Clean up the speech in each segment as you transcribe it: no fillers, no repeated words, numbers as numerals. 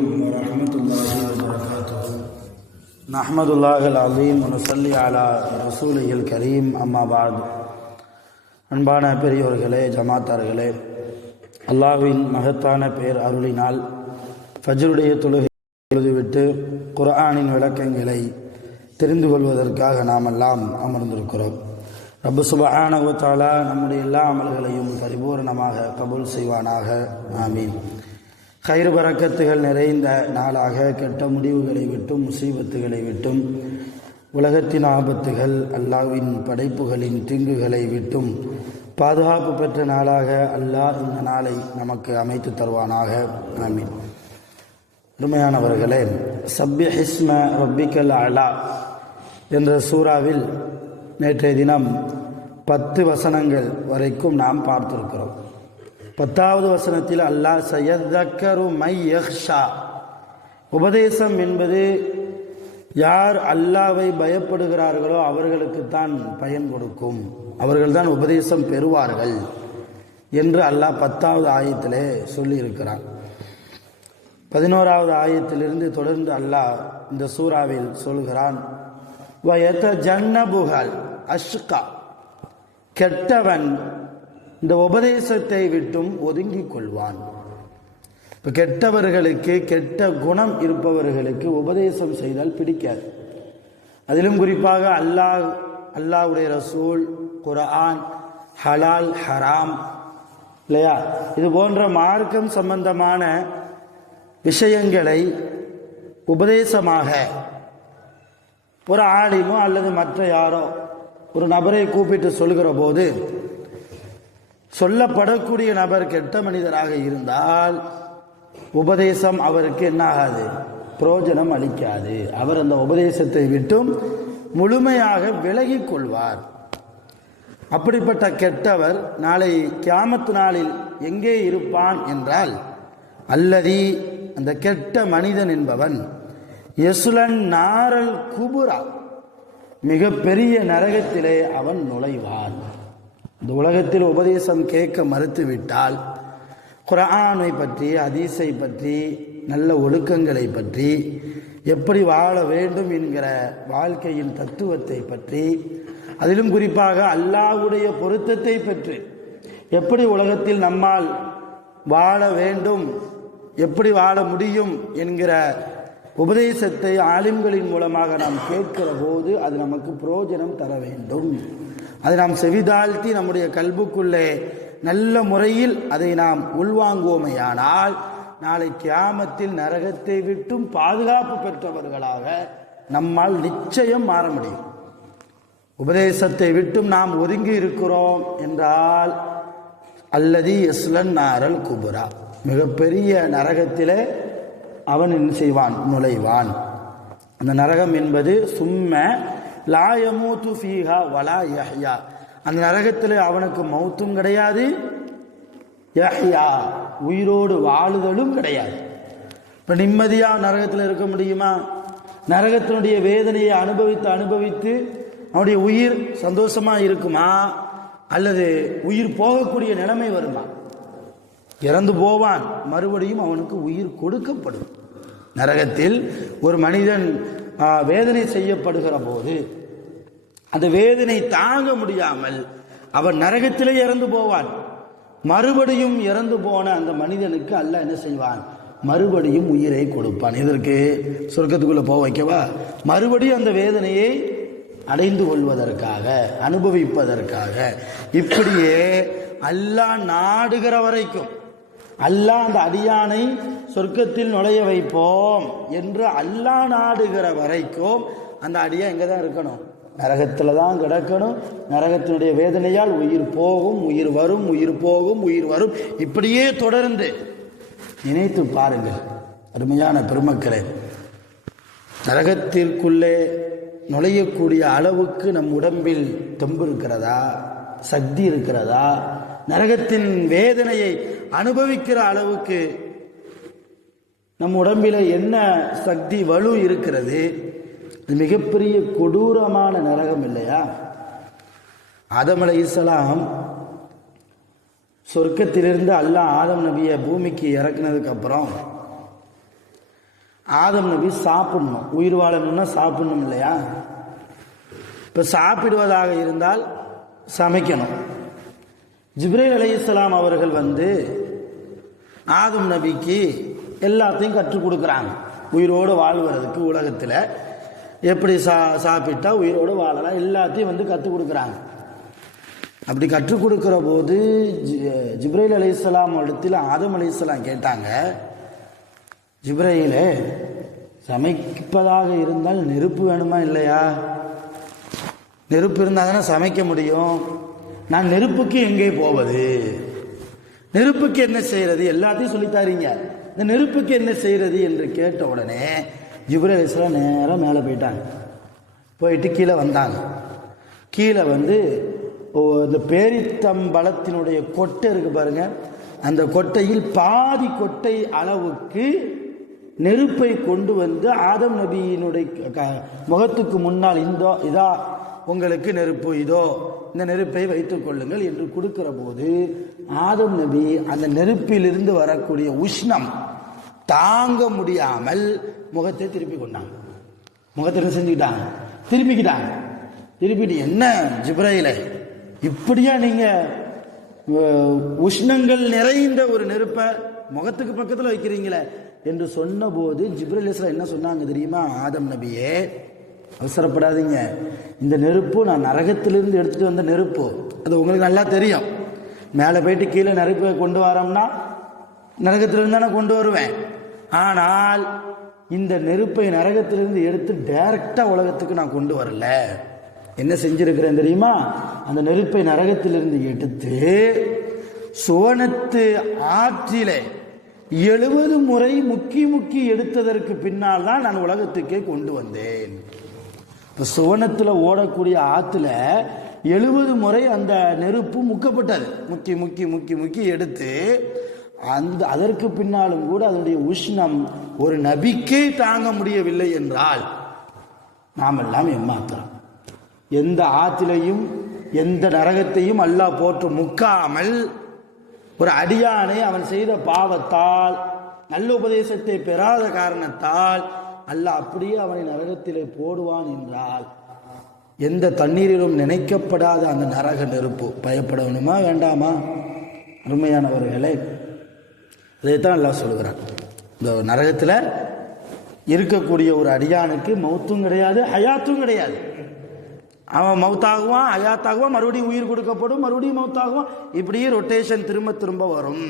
عليكم ورحمة الله وبركاته نحمد الله العظيم ونصلي على رسوله الكريم أما بعد அன்பான பெரியோர்களே, ஜமாத்தார்களே, அல்லாஹ்வின் மகத்தான பேர் அருளினால் ஃபஜ்ருடைய தொழுகை எழுதிவிட்டு குர்ஆனின் விளக்கங்களை தெரிந்து கொள்வதற்காக நாமெல்லாம் அமர்ந்திருக்கிறோம். ரப்பு சுப்ஹானஹு வ தஆலா நம்முடைய எல்லா அமல்களையும் பரிபூர்ணமாக கபூல் செய்வானாக. ஆமீன். கயிறு பரக்கத்துகள் நிறைந்த நாளாக கெட்ட முடிவுகளை விட்டும் முசீபத்துகளை விட்டும் உலகத்தின் ஆபத்துகள் அல்லாஹ்வின் படைப்புகளின் தீங்குகளை விட்டும் பாதுகாப்பு பெற்ற நாளாக அல்லாஹ் இந்த நாளை நமக்கு அமைத்து தருவானாக. ஆமீன். அருமையானவர்களே, சப்பிஹ் இஸ்ம ரப்பிக்கல் அலா என்ற சூறாவில் நேற்றைய தினம் 10 வசனங்கள் வரைக்கும் நாம் பார்த்திருக்கிறோம். 10வது வசனத்தில் அல்லாஹ் சயதக்கரு மை யக்ஷா, உபதேசம் என்பது யார் அல்லாஹ்வை பயப்படுகிறார்களோ அவர்களுக்குத்தான் பயன் கொடுக்கும், அவர்கள்தான் உபதேசம் பெறுவார்கள் என்று அல்லாஹ் 10வது ஆயத்திலே சொல்லியிருக்கிறான். 11வது ஆயத்திலிருந்து தொடர்ந்து அல்லாஹ் இந்த சூறாவில் சொல்கிறான், வயதஜன்னபுஹல் அஷ்கா, கெட்டவன் இந்த உபதேசத்தை விட்டும் ஒதுங்கிக் கொள்வான். இப்போ கெட்டவர்களுக்கு, கெட்ட குணம் இருப்பவர்களுக்கு உபதேசம் செய்தால் பிடிக்காது. அதிலும் குறிப்பாக அல்லாஹ்வுடைய ரசூல், குர்ஆன், ஹலால் ஹராம் இல்லையா, இது போன்ற மார்க்கம் சம்பந்தமான விஷயங்களை உபதேசமாக ஒரு ஆலிமோ அல்லது மற்ற யாரோ ஒரு நபரை கூப்பிட்டு சொல்கிற போது சொல்லப்படக்கூடிய நபர் கெட்ட மனிதராக இருந்தால் உபதேசம் அவருக்கு என்ன ஆகாது, பிரயோஜனம் அளிக்காது. அவர் அந்த உபதேசத்தை விட்டும் முழுமையாக விலகிக் கொள்வார். அப்படிப்பட்ட கெட்டவர் நாளை கியாமத்து நாளில் எங்கே இருப்பான் என்றால், அல்லதி, அந்த கெட்ட மனிதன் என்பவன் யசுலன் நாரல் குபுரா, மிக பெரிய நரகத்திலே அவன் நுழைவான். இந்த உலகத்தில் உபதேசம் கேட்க மறுத்துவிட்டால் குர்ஆனை பற்றி, ஹதீஸை பற்றி, நல்ல ஒழுக்கங்களை பற்றி, எப்படி வாழ வேண்டும் என்கிற வாழ்க்கையின் தத்துவத்தை பற்றி, அதிலும் குறிப்பாக அல்லாஹ்வுடைய பொருத்தத்தை பற்றி, எப்படி உலகத்தில் நம்மால் வாழ வேண்டும், எப்படி வாழ முடியும் என்கிற உபதேசத்தை ஆலிம்களின் மூலமாக நாம் கேட்கிற போது அது நமக்கு பிரயோஜனம் தர வேண்டும். அதை நாம் செவிதாழ்த்தி நம்முடைய கல்புக்குள்ளே நல்ல முறையில் அதை நாம் உள்வாங்குவோமையானால் நாளை கியாமத்தில் நரகத்தை விட்டும் பாதுகாப்பு பெற்றவர்களாக நம்மால் நிச்சயம் மாற முடியும். உபதேசத்தை விட்டும் நாம் ஒதுங்கி இருக்கிறோம் என்றால் அல்லதி யஸ்லன் நாரல் குபுரா, மிகப்பெரிய நரகத்திலே அவன் என்ன செய்வான், நுழைவான். அந்த நரகம் என்பது சும்ம லா யமூது ஃபீஹா வலா யஹ்யா, அந்த நரகத்தில் அவனுக்கு மௌத்தும் கிடையாது, யஹ்யா, உயிரோடு வாழுதலும் கிடையாது. இப்போ நிம்மதியாக நரகத்தில் இருக்க முடியுமா? நரகத்தினுடைய வேதனையை அனுபவித்து அவனுடைய உயிர் சந்தோஷமாக இருக்குமா? அல்லது உயிர் போகக்கூடிய நிலைமை வருமா? இறந்து போவான், மறுபடியும் அவனுக்கு உயிர் கொடுக்கப்படும். நரகத்தில் ஒரு மனிதன் வேதனை செய்யப்படுகிற போது அந்த வேதனை தாங்க முடியாமல் அவன் நரகத்திலே இறந்து போவான். மறுபடியும் இறந்து போன அந்த மனிதனுக்கு அல்லாஹ் என்ன செய்வான், மறுபடியும் உயிரை கொடுப்பான். இதற்கு சொர்க்கத்துக்குள்ள போக வைக்கவா? மறுபடியும் அந்த வேதனையை அடைந்து கொள்வதற்காக, அனுபவிப்பதற்காக. இப்படியே அல்லாஹ் நாடுகிற வரைக்கும், அல்லாஹ் அந்த அடியானை சொர்க்கத்தில் நுழைய வைப்போம் என்று அல்லாஹ் நாடுகிற வரைக்கும் அந்த அடியா எங்கே தான் இருக்கணும், நரகத்தில் தான் கிடக்கணும். நரகத்தினுடைய வேதனையால் உயிர் போகும், உயிர் வரும், உயிர் போகும், உயிர் வரும். இப்படியே தொடர்ந்து நினைத்து பாருங்கள் அருமையான பெருமக்களே. நரகத்திற்குள்ளே நுழையக்கூடிய அளவுக்கு நம் உடம்பில் தெம்பு இருக்கிறதா, சக்தி இருக்கிறதா? நரகத்தின் வேதனையை அனுபவிக்கிற அளவுக்கு நம் உடம்பில் என்ன சக்தி, வலு இருக்கிறது? இது மிகப்பெரிய கொடூரமான நரகம் இல்லையா? ஆதம் அலைஹிஸ்ஸலாம் சொர்க்கத்திலிருந்து அல்லாஹ் ஆதம் நபியை பூமிக்கு இறக்குனதுக்கு அப்புறம் ஆதம் நபி சாப்பிடணும், உயிர் வாழணும்னா சாப்பிடணும் இல்லையா? இப்போ சாப்பிடுவதாக இருந்தால் சமைக்கணும். ஜிப்ரீல் அலைஹிஸ்ஸலாம் அவர்கள் ஆதம் நபிக்கு எல்லாத்தையும் கற்றுக் கொடுக்குறாங்க. உயிரோடு வாழ்வதற்கு உலகத்தில் எப்படி சாப்பிட்டா உயிரோடு வாழலாம் எல்லாத்தையும் கற்றுக் கொடுக்குறாங்க. அப்படி கற்றுக் கொடுக்குற போது ஜிப்ரீல் அலைஹிஸ்ஸலாம் இடத்தில் ஆதம் அலைஹிஸ்ஸலாம் கேட்டாங்க, ஜிப்ரீலே, சமைப்பதாக இருந்தால் நெருப்பு வேணுமா இல்லையா? நெருப்பு இருந்தால் தானே சமைக்க முடியும். நான் நெருப்புக்கு எங்கே போவது, நெருப்புக்கு என்ன செய்யறது, எல்லாத்தையும் சொல்லித்தாரீங்க, இந்த நெருப்புக்கு என்ன செய்யறது என்று கேட்ட உடனே ஜிப்ரீல் அலைஹிஸ்ஸலாம் நேரம் மேலே போயிட்டாங்க. போயிட்டு கீழே வந்தாங்க. கீழே இந்த பேரித்தம்பழத்தினுடைய கொட்டை இருக்கு பாருங்க, அந்த கொட்டையில் பாதி கொட்டை அளவுக்கு நெருப்பை கொண்டு ஆதம் நபியினுடைய முகத்துக்கு முன்னால் இதா உங்களுக்கு நெருப்பு, இதோ இந்த நெருப்பை வைத்துக் கொள்ளுங்கள் என்று கொடுக்கிற போது ஆதம் நபி அந்த நெருப்பிலிருந்து வரக்கூடிய உஷ்ணம் தாங்க முடியாமல் முகத்தை திருப்பி கொண்டாங்க. முகத்தை என்ன செஞ்சுக்கிட்டாங்க? திருப்பிட்டு, என்ன ஜிப்ரீலே, இப்படியா நீங்க உஷ்ணங்கள் நிறைந்த ஒரு நெருப்பை முகத்துக்கு பக்கத்தில் வைக்கிறீங்களே என்று சொன்ன போது ஜிப்ரீல் அலைஹிஸ்ஸலாம் என்ன சொன்னாங்க தெரியுமா? ஆதம் நபியே, அவசரப்படாதீங்க, இந்த நெருப்பு நான் நரகத்திலிருந்து எடுத்துட்டு வந்த நெருப்பு, அது உங்களுக்கு நல்லா தெரியும். மேலே போயிட்டு கீழே நெருப்பை கொண்டு வரோம்னா நரகத்திலிருந்து தானே கொண்டு வருவேன். ஆனால் இந்த நெருப்பை நரகத்திலிருந்து எடுத்து டைரக்டா உலகத்துக்கு நான் கொண்டு வரல. என்ன செஞ்சிருக்கிறேன் தெரியுமா? அந்த நெருப்பை நரகத்திலிருந்து எடுத்து சுவனத்து ஆற்றிலே 70 முறை முக்கி எடுத்ததற்கு பின்னால் தான் நான் உலகத்துக்கே கொண்டு வந்தேன். இப்போ சுவனத்தில் ஓடக்கூடிய ஆற்றுல 70 முறை அந்த நெருப்பு முக்கப்பட்டது. முக்கி எடுத்து அதற்கு பின்னாலும் கூட அதனுடைய உஷ்ணம் ஒரு நபிக்கே தாங்க முடியவில்லை என்றால் நாம் எல்லாம் ஏமாத்திரம். எந்த ஆற்றிலையும் எந்த நரகத்தையும் அல்லாஹ் போட்டு முக்காமல் ஒரு அடியானை அவன் செய்த பாவத்தால் நல்ல உபதேசத்தை பெறாத காரணத்தால் அல்லாஹ் அப்படியே அவனை நரகத்திலே போடுவான் என்றால் எந்த தண்ணீரிலும் நினைக்கப்படாத அந்த நரக நெருப்பு பயப்பட வேணுமா வேண்டாமா? அருமையானவர்களே, இதைத்தான் அல்லாஹ் சொல்கிறான். இந்த நரகத்தில் இருக்கக்கூடிய ஒரு அடியானுக்கு மௌத்தும் கிடையாது, ஹயாத்தும் கிடையாது. அவன் மௌத்தாகுவான், ஹயாத்தாகுவான், மறுபடியும் உயிர் கொடுக்கப்படும், மறுபடியும் மௌத்தாகுவான், இப்படியே ரொட்டேஷன் திரும்ப வரும்.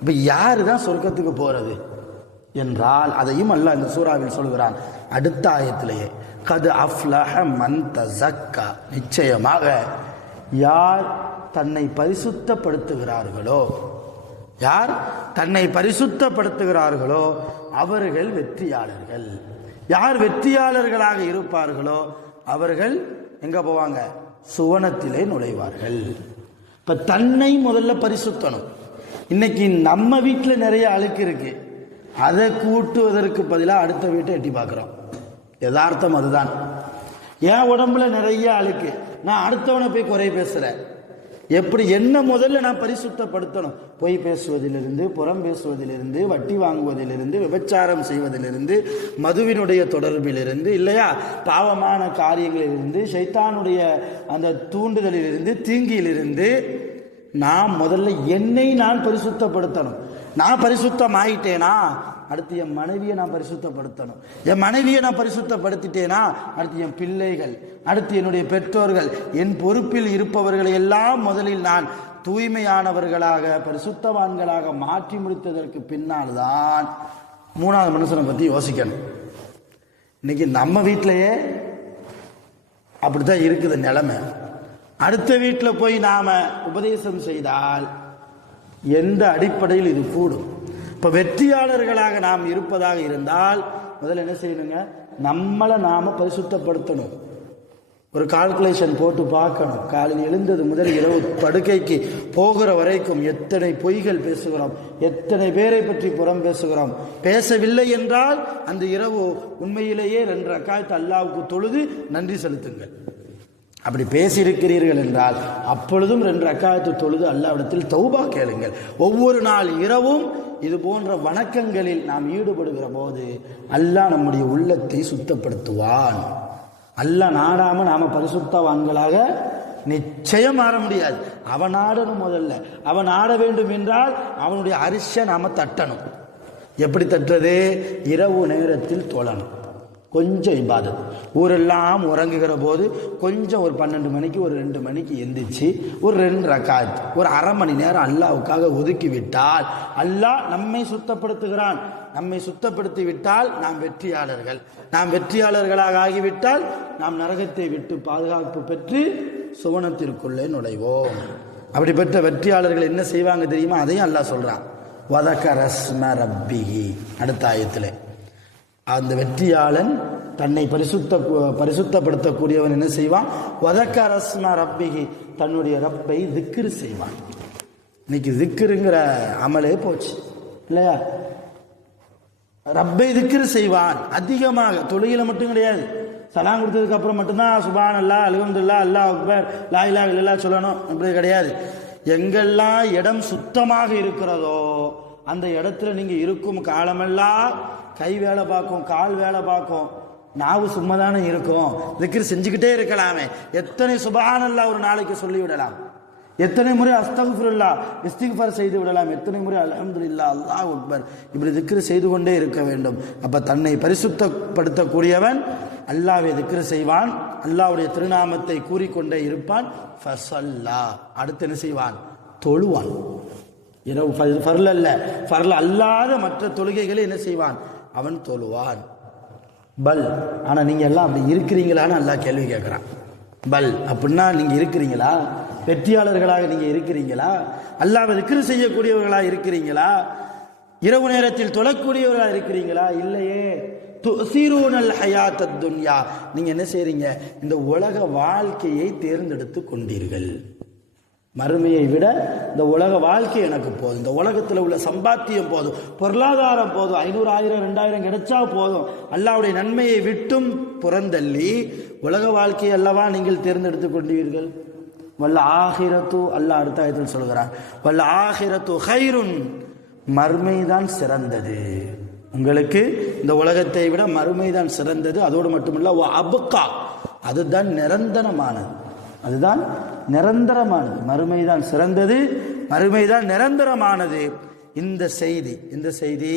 இப்போ யாரு தான் சொர்க்கத்துக்கு போறது என்றால் அதையும் அல்லாஹ் இந்த சூறாவில் சொல்கிறான். அடுத்த ஆயத்திலேயே கது அஃப்லஹ மன் தஸக்கா, நிச்சயமாக யார் தன்னை பரிசுத்தப்படுத்துகிறார்களோ, யார் தன்னை பரிசுத்தப்படுத்துகிறார்களோ அவர்கள் வெற்றியாளர்கள். யார் வெற்றியாளர்களாக இருப்பார்களோ அவர்கள் எங்க போவாங்க? சுவனத்திலே நுழைவார்கள். இப்ப தன்னை முதல்ல பரிசுத்தணும். இன்னைக்கு நம்ம வீட்டில் நிறைய அழுக்கு இருக்கு, அதை கூட்டுவதற்கு பதிலாக அடுத்த வீட்டை எட்டி பார்க்கிறோம். யதார்த்தம் அதுதான். என் உடம்புல நிறைய அழுக்கு, நான் அடுத்தவனை போய் குறை பேசுறேன். எப்படி என்ன முதல்ல நான் பரிசுத்தப்படுத்தணும்? பொய் பேசுவதிலிருந்து, புறம் பேசுவதிலிருந்து, வட்டி வாங்குவதிலிருந்து, விபச்சாரம் செய்வதிலிருந்து, மதுவினுடைய தொடர்பிலிருந்து, இல்லையா, பாவமான காரியங்களிலிருந்து, ஷைத்தானுடைய அந்த தூண்டுதலிலிருந்து, தீங்கிலிருந்து நான் முதல்ல என்னை நான் பரிசுத்தப்படுத்தணும். நான் பரிசுத்தம் ஆயிட்டேனா அடுத்து என் மனைவியை நான் பரிசுத்தப்படுத்தணும். என் மனைவியை நான் பரிசுத்தப்படுத்திட்டேனா அடுத்து என் பிள்ளைகள், அடுத்து என்னுடைய பெற்றோர்கள், என் பொறுப்பில் இருப்பவர்களை எல்லாம் முதலில் நான் தூய்மையானவர்களாக பரிசுத்தவான்களாக மாற்றி முடித்ததற்கு பின்னால் தான் மூணாவது மனுஷனை பற்றி யோசிக்கணும். இன்னைக்கு நம்ம வீட்டிலேயே அப்படித்தான் இருக்குது நிலைமை. அடுத்த வீட்டில் போய் நாம உபதேசம் செய்தால் எந்த அடிப்படையில் இது கூடும்? இப்போ வெற்றியாளர்களாக நாம் இருப்பதாக இருந்தால் முதல்ல என்ன செய்யணுங்க? நம்மளை நாம பரிசுத்தப்படுத்தணும். ஒரு கால்குலேஷன் போட்டு பார்க்கணும். காலையில் எழுந்தது முதல் இரவு படுக்கைக்கு போகிற வரைக்கும் எத்தனை பொய்கள் பேசுகிறோம், எத்தனை பேரை பற்றி புறம் பேசுகிறோம். பேசவில்லை என்றால் அந்த இரவு உண்மையிலேயே 2 ரக்காத் அல்லாஹ்வுக்கு தொழுது நன்றி செலுத்துங்கள். அப்படி பேசியிருக்கிறீர்கள் என்றால் அப்பொழுதும் 2 ரக்காத்து தொழுது அல்லாஹ்விடத்தில் தௌபா கேளுங்கள். ஒவ்வொரு நாள் இரவும் இது போன்ற வணக்கங்களில் நாம் ஈடுபடுகிற போது அல்லாஹ் நம்முடைய உள்ளத்தை சுத்தப்படுத்துவான். அல்லாஹ் நாடாம நாம பரிசுத்தவான்களாக நிச்சயம் ஆட முடியாது. அவன் ஆடணும். முதல்ல அவன் ஆட வேண்டும் என்றால் அவனுடைய அரிசியை நாம தட்டணும். எப்படி தட்டுறது? இரவு நேரத்தில் தொழணும். கொஞ்சம் இபாதத். ஊரெல்லாம் உறங்குகிற போது கொஞ்சம் ஒரு 12 மணிக்கு ஒரு 2 மணிக்கு எந்திரிச்சு ஒரு 2 ரக்காத் ஒரு அரை மணி நேரம் அல்லாஹ்வுக்காக ஒதுக்கி விட்டால் அல்லாஹ் நம்மை சுத்தப்படுத்துகிறான். நம்மை சுத்தப்படுத்தி விட்டால் நாம் வெற்றியாளர்கள். நாம் வெற்றியாளர்களாக ஆகிவிட்டால் நாம் நரகத்தை விட்டு பாதுகாப்பு பெற்று சுவனத்திற்குள்ளே நுழைவோம். அப்படிப்பட்ட வெற்றியாளர்கள் என்ன செய்வாங்க தெரியுமா? அதையும் அல்லாஹ் சொல்றான். வதகரஸ்ம ரப்பிஹி. அடுத்த ஆயத்திலே அந்த வெற்றியாளன் தன்னை பரிசுத்தப்படுத்தக்கூடியவன் என்ன செய்வான்? வதகரஸ்ம ரப்பிஹி, தன்னுடைய ரப்பை திக்ர் செய்வான். இன்னைக்கு திக்ருங்கிற அமலே போச்சு இல்லையா? ரப்பை திக்ர் செய்வான் அதிகமாக. தொழுகையில மட்டும் கிடையாது, சலாம் கொடுத்ததுக்கு அப்புறம் மட்டும்தான் சுபான் அல்லா அல்ஹம்துலில்லாஹ் அல்லாஹ் அக்பர் லா இலாஹ இல்லல்லாஹ் சொல்லணும் அப்படி கிடையாது. எங்கெல்லாம் இடம் சுத்தமாக இருக்கிறதோ அந்த இடத்துல நீங்க இருக்கும் காலமெல்லாம் கை வேலை பார்க்கும், கால் வேலை பார்க்கும், நாவு சும்மா தானே இருக்கும். திக்ர் செஞ்சுக்கிட்டே இருக்கலாமே. எத்தனை சுப்ஹானல்லாஹ் ஒரு நாளைக்கு சொல்லி விடலாம், எத்தனை முறை அஸ்தக்ஃபிருல்லாஹ் இஸ்திக்ஃபார் செய்து விடலாம், எத்தனை முறை அல்ஹம்துலில்லாஹ் அல்லாஹ் அக்பர் இப்படி திக்ர் செய்து கொண்டே இருக்க வேண்டும். அப்ப தன்னை பரிசுத்தப்படுத்தக்கூடியவன் அல்லாஹ்வை திக்ர் செய்வான், அல்லாஹ்வுடைய திருநாமத்தை கூறிக்கொண்டே இருப்பான். ஃபஸல்லா, அடுத்து என்ன செய்வான்? தொழுவான். இரவு ஃபர்ல் அல்ல, ஃபர்ல் அல்லாத மற்ற தொழுகைகளை என்ன செய்வான்? அவன் தொழுவான். பல், ஆனா நீங்க எல்லாம் அப்படி இருக்கிறீங்களான்னு அல்லாஹ் கேள்வி கேட்கிறான். பல் அப்படின்னா நீங்க இருக்கிறீங்களா? வெற்றியாளர்களாக நீங்க இருக்கிறீங்களா? அல்லாஹ்வை திக்ர் செய்யக்கூடியவர்களா இருக்கிறீங்களா? இரவு நேரத்தில் தொழக்கூடியவர்களா இருக்கிறீங்களா? இல்லையே. துஸிரூனல் ஹயாத்தத் துன்யா, நீங்க என்ன செய்றீங்க? இந்த உலக வாழ்க்கையை தேர்ந்தெடுத்து கொண்டீர்கள். மறுமையை விட இந்த உலக வாழ்க்கை எனக்கு போதும், இந்த உலகத்தில் உள்ள சம்பாத்தியம் போதும், பொருளாதாரம் போதும், 500 1000 2000 கிடைச்சா போதும், அல்லாஹ்வுடைய நன்மையை விட்டும் புறந்தள்ளி உலக வாழ்க்கையை அல்லவா நீங்கள் தேர்ந்தெடுத்து கொண்டீர்கள். வல்ல ஆகிரத்து, அல்லாஹ் அடுத்த ஆயத்தில் சொல்கிறான், வல்ல ஆகிரத்து ஹைருன், மறுமைதான் சிறந்தது. உங்களுக்கு இந்த உலகத்தை விட மறுமைதான் சிறந்தது. அதோடு மட்டுமல்ல அபுக்கா, அதுதான் நிரந்தரமானது. அதுதான் நிரந்தரமானது. மறுமைதான் சிறந்தது, மறுமைதான் நிரந்தரமானது. இந்த செய்தி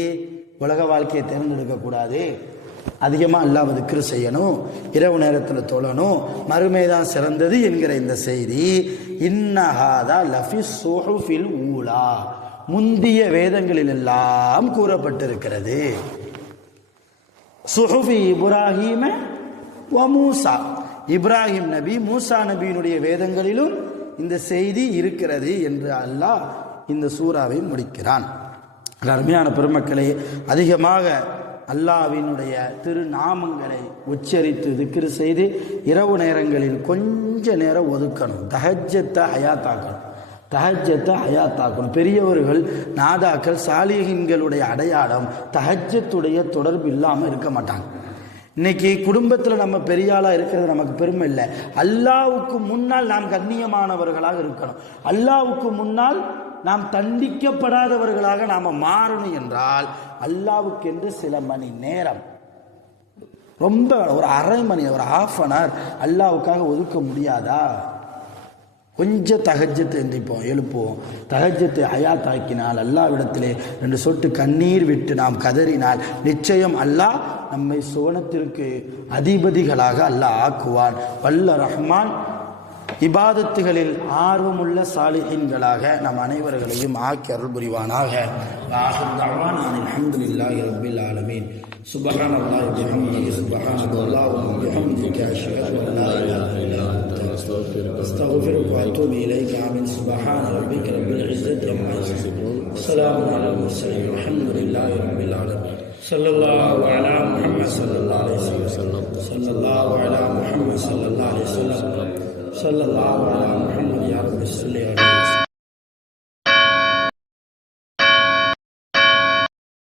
உலக வாழ்க்கையை தேர்ந்தெடுக்க கூடாது. அதிகமாக அல்லாஹ்வை திக்ர் செய்யணும், இரவு நேரத்தில் தொழணும், மறுமைதான் சிறந்தது என்கிற இந்த செய்தி இன்னஹாதா லஃபி ஸுஹுஃபில் ஊலா, முந்திய வேதங்களில் எல்லாம் கூறப்பட்டிருக்கிறது. சுஹுஃபி இப்ராஹீம வ மூசா, இப்ராஹிம் நபி மூசா நபியினுடைய வேதங்களிலும் இந்த செய்தி இருக்கிறது என்று அல்லாஹ் இந்த சூறாவை முடிக்கிறான். அருமையான பெருமக்களே, அதிகமாக அல்லாஹ்வினுடைய திருநாமங்களை உச்சரித்து திக்ர் செய்து இரவு நேரங்களில் கொஞ்ச நேரம் ஒதுக்கணும். தஹஜ்ஜத்தை ஹயாத்தாக்கணும். பெரியவர்கள் நாதாக்கள் சாலிஹீன்களுடைய அடையாளம் தஹஜ்ஜத்துடைய தொடர்பு இல்லாமல் இருக்க மாட்டாங்க. இன்னைக்கு குடும்பத்தில் நம்ம பெரிய ஆளா இருக்கிறது நமக்கு பெருமை இல்லை. அல்லாஹ்வுக்கு முன்னால் நாம் கண்ணியமானவர்களாக இருக்கணும். அல்லாஹ்வுக்கு முன்னால் நாம் தண்டிக்கப்படாதவர்களாக நாம மாறணும் என்றால் அல்லாஹ்வுக்கென்று சில மணி நேரம், ரொம்ப ஒரு அரை மணி, ஒரு ½ hour அல்லாஹ்வுக்காக ஒதுக்க முடியாதா? கொஞ்சம் தஹஜ்ஜத்தை எந்திரிப்போம், எழுப்புவோம். தஹஜ்ஜத்தை ஹயாத்தாக்கினால், அல்லாஹ்விடத்திலே 2 சொட்டு கண்ணீர் விட்டு நாம் கதறினால் நிச்சயம் அல்லாஹ் நம்மை சுவனத்திற்கு அதிபதிகளாக அல்லாஹ் ஆக்குவான். வல்ல ரஹ்மான் இபாதத்துகளில் ஆர்வமுள்ள சாலிஹீன்களாக நம் அனைவர்களையும் ஆக்கி அருள் புரிவானாக. அல்ஹம்துலில்லாஹி ரப்பில் ஆலமீன். சுப்ஹானல்லாஹி வ பிஹம்திஹி, சுப்ஹானல்லாஹி வ பிஹம்திஹி, அஷ்ஹது அன் லா இலாஹா இல்லா அன்த அஸ்தக்ஃபிருக வ அத்தூபு இலைக. ஆமீன். சுப்ஹான ரப்பிக ரப்பில் இஸ்ஸத்தி அம்மா யசிஃபூன், ஸலாமுன் அலல் முர்ஸலீன், வல்ஹம்துலில்லாஹி ரப்பில் ஆலமீன். ஸல்லல்லாஹு அலா முஹம்மத் ஸல்லல்லாஹு அலைஹி வஸல்லம், ஸல்லல்லாஹு அலா முஹம்மத் ஸல்லல்லாஹு அலைஹி வஸல்லம், ஸல்லல்லாஹு அலா முஹம்மத் யா ரப்பி ஸல்லி அலைஹி.